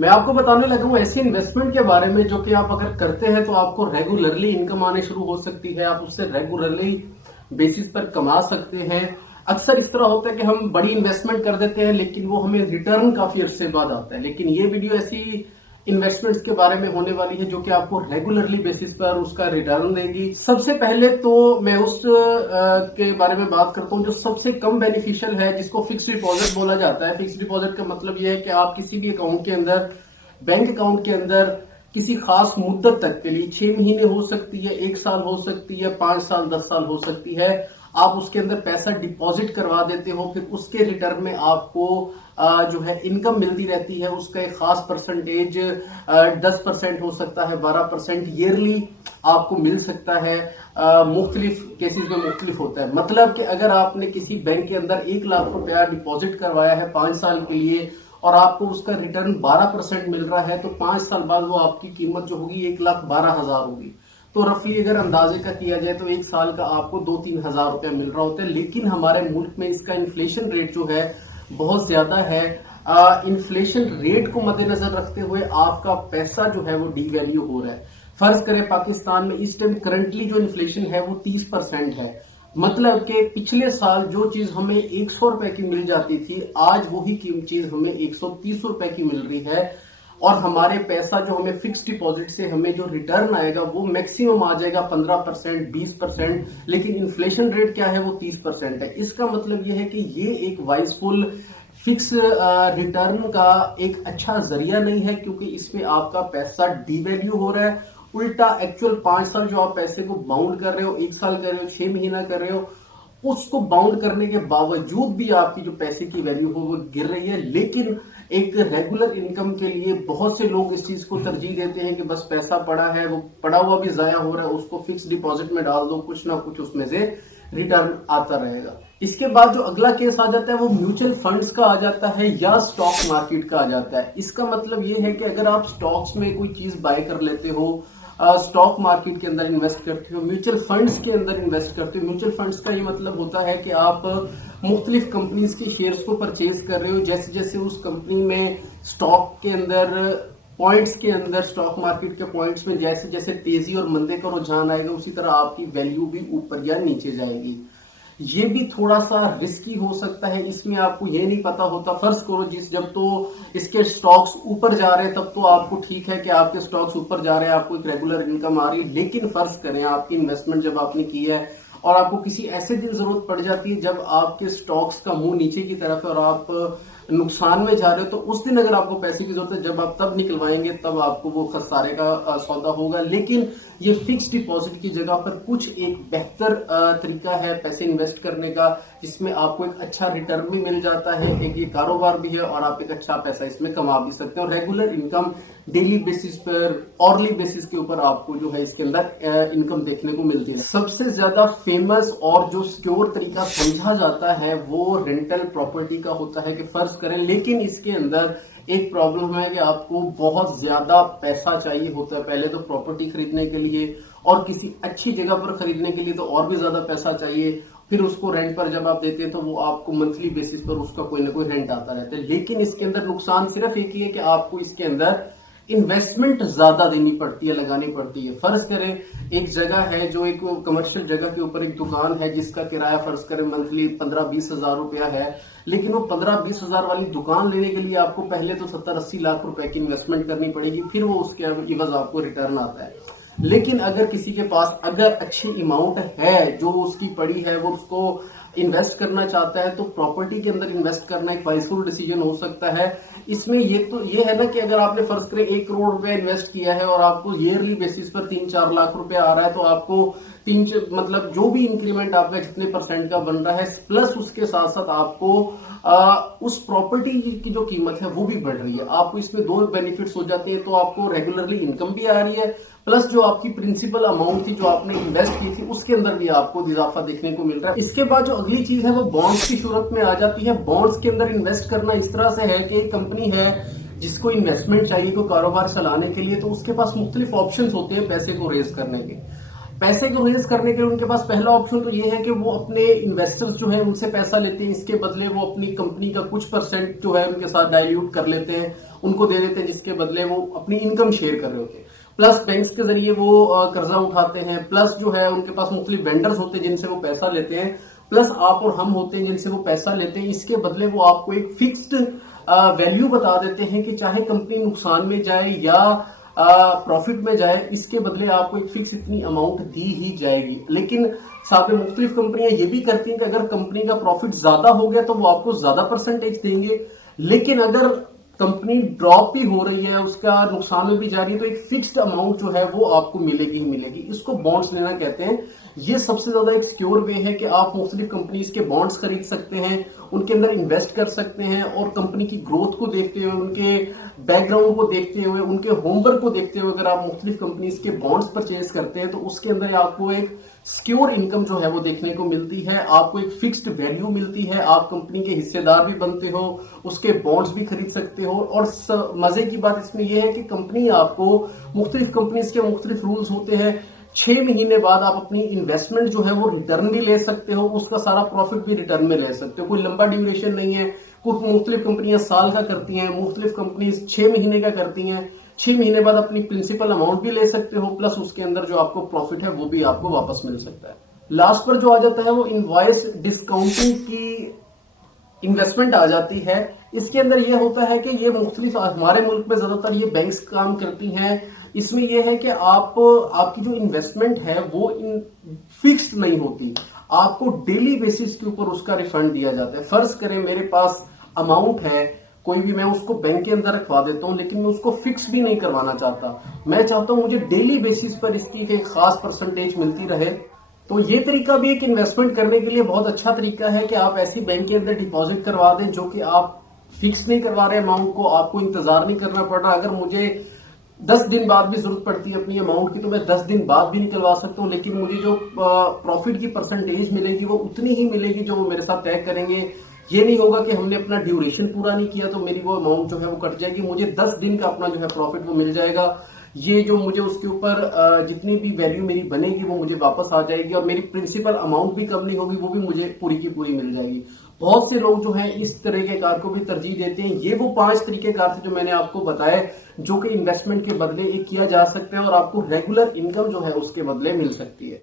मैं आपको बताने लगा हूँ ऐसी इन्वेस्टमेंट के बारे में जो कि आप अगर करते हैं तो आपको रेगुलरली इनकम आने शुरू हो सकती है, आप उससे रेगुलरली बेसिस पर कमा सकते हैं। अक्सर इस तरह होता है कि हम बड़ी इन्वेस्टमेंट कर देते हैं लेकिन वो हमें रिटर्न काफी अरसे बाद आता है, लेकिन ये वीडियो ऐसी इन्वेस्टमेंट्स के बारे में होने वाली है जो कि आपको रेगुलरली बेसिस पर उसका रिटर्न देगी। सबसे पहले तो मैं उस के बारे में बात करता हूँ जो सबसे कम बेनिफिशियल है, जिसको फिक्स्ड डिपॉजिट बोला जाता है। फिक्स्ड डिपॉजिट का मतलब यह है कि आप किसी भी अकाउंट के अंदर, बैंक अकाउंट के अंदर किसी खास मुद्दत तक के लिए 6 महीने हो सकती है, 1 साल हो सकती है, 5 साल, 10 साल हो सकती है, आप उसके अंदर पैसा डिपॉजिट करवा देते हो। फिर उसके रिटर्न में आपको जो है इनकम मिलती रहती है। उसका एक खास परसेंटेज 10% हो सकता है, 12% ईयरली आपको मिल सकता है। मुख्तलिफ केसेस में मुख्तलिफ होता है। मतलब कि अगर आपने किसी बैंक के अंदर 1 लाख रुपया डिपॉजिट करवाया है 5 साल के लिए और आपको उसका रिटर्न 12% मिल रहा है, तो 5 साल बाद वो आपकी कीमत जो होगी 1,12,000 होगी। तो रफली अगर अंदाजे का किया जाए तो 1 साल का आपको 2-3 हजार रुपया मिल रहा होता है। लेकिन हमारे मुल्क में इसका इन्फ्लेशन रेट जो है बहुत ज्यादा है। इन्फ्लेशन रेट को मद्देनजर रखते हुए आपका पैसा जो है वो डीवैल्यू हो रहा है। फर्ज करें पाकिस्तान में इस टाइम करंटली जो इन्फ्लेशन है वो 30% है। मतलब कि पिछले साल जो चीज हमें 100 रुपए की मिल जाती थी, आज वही चीज हमें 130 रुपए की मिल रही है। और हमारे पैसा जो हमें फिक्स डिपॉजिट से हमें जो रिटर्न आएगा वो मैक्सिमम आ जाएगा 15%, 20%, लेकिन इन्फ्लेशन रेट क्या है वो 30% है। इसका मतलब ये है कि ये एक वाइजफुल फिक्स रिटर्न का एक अच्छा जरिया नहीं है, क्योंकि इसमें आपका पैसा डीवैल्यू हो रहा है। उल्टा एक्चुअल 5 साल जो आप पैसे को बाउंड कर रहे हो, 1 साल कर रहे हो, 6 महीना कर रहे हो, उसको बाउंड करने के बावजूद भी आपकी जो पैसे की वैल्यू हो वो गिर रही है। लेकिन एक रेगुलर इनकम के लिए बहुत से लोग इस चीज को तरजीह देते हैं कि बस पैसा पड़ा है, वो पड़ा हुआ भी जाया हो रहा है, उसको फिक्स डिपॉजिट में डाल दो, कुछ ना कुछ उसमें से रिटर्न आता रहेगा। इसके बाद जो अगला केस आ जाता है वो म्यूचुअल फंड्स का आ जाता है या स्टॉक मार्केट का आ जाता है। इसका मतलब ये है कि अगर आप स्टॉक्स में कोई चीज बाय कर लेते हो, स्टॉक मार्केट के अंदर इन्वेस्ट करते हो, म्यूचुअल फंड्स के अंदर इन्वेस्ट करते हो। म्यूचुअल फंड्स का ये मतलब होता है कि आप मुख्तलिफ कंपनीज के शेयर्स को परचेज कर रहे हो। जैसे जैसे उस कंपनी में स्टॉक के अंदर पॉइंट्स के अंदर, स्टॉक मार्केट के पॉइंट्स में जैसे जैसे तेजी और मंदे का रुझान आएगा, उसी तरह आपकी वैल्यू भी ऊपर या नीचे जाएगी। ये भी थोड़ा सा रिस्की हो सकता है। इसमें आपको ये नहीं पता होता। फर्ज करो जब तो इसके स्टॉक्स ऊपर जा रहे हैं तब तो आपको ठीक है कि आपके स्टॉक्स ऊपर जा रहे हैं, आपको एक रेगुलर इनकम आ रही है। लेकिन फर्ज करें आपकी इन्वेस्टमेंट जब आपने की है और आपको किसी ऐसे दिन जरूरत पड़ जाती है जब आपके स्टॉक्स का मुंह नीचे की तरफ है और आप नुकसान में जा रहे हो, तो उस दिन अगर आपको पैसे की जरूरत है, जब आप तब निकलवाएंगे तब आपको वो खसारे का सौदा होगा। लेकिन ये फिक्स डिपॉजिट की जगह पर कुछ एक बेहतर तरीका है पैसे इन्वेस्ट करने का, जिसमें आपको एक अच्छा रिटर्न भी मिल जाता है, एक ये कारोबार भी है और आप एक अच्छा पैसा इसमें कमा भी सकते हैं। और रेगुलर इनकम डेली बेसिस पर, ऑरली बेसिस के ऊपर आपको जो है इसके अंदर इनकम देखने को मिलती है। सबसे ज्यादा फेमस और जो सिक्योर तरीका समझा जाता है वो रेंटल प्रॉपर्टी का होता है कि फर्ज करें, लेकिन इसके अंदर एक प्रॉब्लम है कि आपको बहुत ज्यादा पैसा चाहिए होता है पहले तो प्रॉपर्टी खरीदने के लिए, और किसी अच्छी जगह पर खरीदने के लिए तो और भी ज्यादा पैसा चाहिए। फिर उसको रेंट पर जब आप देते हैं तो वो आपको मंथली बेसिस पर उसका कोई ना कोई रेंट आता रहता है। लेकिन इसके अंदर नुकसान सिर्फ एक ही है कि आपको इसके अंदर इन्वेस्टमेंट ज्यादा देनी पड़ती है, लगानी पड़ती है। फर्ज करें एक जगह है जो एक कमर्शियल जगह के ऊपर एक दुकान है जिसका किराया फर्ज करें मंथली 15-20 हजार रुपया है, लेकिन वो 15-20 हजार वाली दुकान लेने के लिए आपको पहले तो 70-80 लाख रुपए की इन्वेस्टमेंट करनी पड़ेगी, फिर वो उसके इवज आपको रिटर्न आता है। लेकिन अगर किसी के पास अगर अच्छी अमाउंट है जो उसकी पड़ी है, वो उसको इन्वेस्ट करना चाहता है, तो प्रॉपर्टी के अंदर इन्वेस्ट करना एक वाइसफुल डिसीजन हो सकता है। इसमें ये है ना कि अगर आपने फर्ज करें 1 करोड़ रुपया इन्वेस्ट किया है और आपको ईयरली बेसिस पर 3-4 लाख रुपया आ रहा है, तो आपको मतलब जो भी इंक्रीमेंट आपका जितने परसेंट का बन रहा है, प्लस उसके साथ साथ आपको उस प्रॉपर्टी की जो कीमत है वो भी बढ़ रही है। आपको इसमें 2 बेनिफिट्स हो जाते हैं। तो आपको रेगुलरली इनकम भी आ रही है, प्लस जो आपकी प्रिंसिपल अमाउंट थी जो आपने इन्वेस्ट की थी उसके अंदर भी आपको इजाफा देखने को मिल रहा है। इसके बाद जो अगली चीज है वो बॉन्ड्स की सूरत में आ जाती है। बॉन्ड्स के अंदर इन्वेस्ट करना इस तरह से है कि एक कंपनी है जिसको इन्वेस्टमेंट चाहिए कोई कारोबार चलाने के लिए, तो उसके पास मुख्तलिफ ऑप्शंस होते हैं पैसे को रेज करने के। पैसे को रेज करने के लिए उनके पास पहला ऑप्शन तो ये है कि वो अपने इन्वेस्टर्स जो है उनसे पैसा लेते हैं, इसके बदले वो अपनी कंपनी का कुछ परसेंट जो है उनके साथ डाइल्यूट कर लेते हैं उनको दे देते हैं, जिसके बदले वो अपनी इनकम शेयर कर रहे होते हैं। प्लस बैंक्स के जरिए वो कर्जा उठाते हैं, प्लस जो है उनके पास मुख्तलिफ वेंडर्स होते हैं जिनसे वो पैसा लेते हैं, प्लस आप और हम होते हैं जिनसे वो पैसा लेते हैं। इसके बदले वो आपको एक फिक्स्ड वैल्यू बता देते हैं कि चाहे कंपनी नुकसान में जाए या प्रॉफिट में जाए, इसके बदले आपको एक फिक्स इतनी अमाउंट दी ही जाएगी। लेकिन साथ में मुख्तलिफ कंपनियां ये भी करती हैं कि अगर कंपनी का प्रॉफिट ज्यादा हो गया तो वो आपको ज्यादा परसेंटेज देंगे, लेकिन अगर कंपनी ड्रॉप भी हो रही है, उसका नुकसान में भी जा रही है, तो एक फिक्स्ड अमाउंट जो है वो आपको मिलेगी ही मिलेगी। इसको बॉन्ड्स लेना कहते हैं। ये सबसे ज्यादा एक सिक्योर वे है कि आप मुख्तलिफ कंपनीज के बॉन्ड्स खरीद सकते हैं, उनके अंदर इन्वेस्ट कर सकते हैं और कंपनी की ग्रोथ को देखते हुए, उनके बैकग्राउंड को देखते हुए, उनके होमवर्क को देखते हुए अगर आप मुख्तलिफ कंपनीज के बॉन्ड्स परचेज करते हैं तो उसके अंदर आपको एक सिक्योर इनकम जो है वो देखने को मिलती है, आपको एक फिक्स्ड वैल्यू मिलती है, आप कंपनी के हिस्सेदार भी बनते हो, उसके बॉन्ड्स भी खरीद सकते हो। और मजे की बात इसमें यह है कि कंपनी आपको मुख्तलिफ कंपनीज के मुख्तलिफ रूल्स होते हैं, 6 महीने बाद आप अपनी इन्वेस्टमेंट जो है वो रिटर्न भी ले सकते हो, उसका सारा प्रॉफिट भी रिटर्न में ले सकते हो। कोई लंबा ड्यूरेशन नहीं है, कुछ मुख्तलिफ कंपनियां साल का करती हैं, मुख्तलिफ कंपनी 6 महीने का करती हैं। 6 महीने बाद अपनी प्रिंसिपल अमाउंट भी ले सकते हो, प्लस उसके अंदर जो आपको प्रॉफिट है वो भी आपको वापस मिल सकता है। लास्ट पर जो आ जाता है वो इनवॉइस डिस्काउंटिंग की इन्वेस्टमेंट आ जाती है। इसके अंदर यह होता है कि ये मुख्तलिफ हमारे मुल्क में ज्यादातर ये बैंक्स काम करती हैं। इसमें यह है कि आपकी जो इन्वेस्टमेंट है वो फिक्स्ड नहीं होती, आपको डेली बेसिस के ऊपर उसका रिफंड दिया जाता है। फर्ज करें मेरे पास अमाउंट है कोई भी, मैं उसको बैंक के अंदर रखवा देता हूं, लेकिन मैं उसको फिक्स भी नहीं करवाना चाहता, मैं चाहता हूं मुझे डेली बेसिस पर इसकी एक खास परसेंटेज मिलती रहे। तो ये तरीका भी एक इन्वेस्टमेंट करने के लिए बहुत अच्छा तरीका है कि आप ऐसी बैंक के अंदर डिपॉजिट करवा दें जो कि आप फिक्स नहीं करवा रहे अमाउंट को, आपको इंतजार नहीं करना पड़ रहा। अगर मुझे 10 दिन बाद भी जरूरत पड़ती है अपनी अमाउंट की तो मैं 10 दिन बाद भी निकलवा सकता हूं, लेकिन मुझे जो प्रॉफिट की परसेंटेज मिलेगी वो उतनी ही मिलेगी जो वो मेरे साथ तय करेंगे। ये नहीं होगा कि हमने अपना ड्यूरेशन पूरा नहीं किया तो मेरी वो अमाउंट जो है वो कट जाएगी, मुझे 10 दिन का अपना जो है प्रॉफिट वो मिल जाएगा। ये जो मुझे उसके ऊपर जितनी भी वैल्यू मेरी बनेगी वो मुझे वापस आ जाएगी और मेरी प्रिंसिपल अमाउंट भी कम नहीं होगी, वो भी मुझे पूरी की पूरी मिल जाएगी। बहुत से लोग जो है इस तरह के कार को भी तरजीह देते हैं। ये वो 5 तरीके कार थे जो मैंने आपको बताए, जो कि इन्वेस्टमेंट के बदले एक किया जा सकता है और आपको रेगुलर इनकम जो है उसके बदले मिल सकती है।